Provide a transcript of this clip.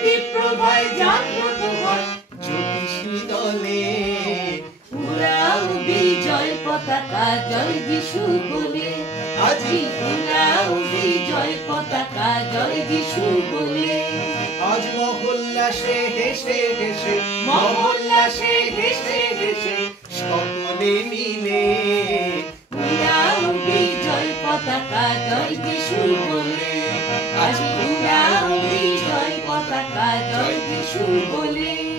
জ্যোতি প্রভায় জাগ্রত হয় জ্যোতিষী দলে। উড়াও বিজয় পতাকা জয় যিশু বলে, আজি উড়াও বিজয় পতাকা জয় যিশু বলে। আজ মহোল্লাসে হেসে হেসে, মহোল্লাসে হেসে হেসে সকলে মিলে উড়াও বিজয় পতাকা জয় যিশু বলে। আজ উড়াও বিজয় পতাকা জয় যিশু বলে।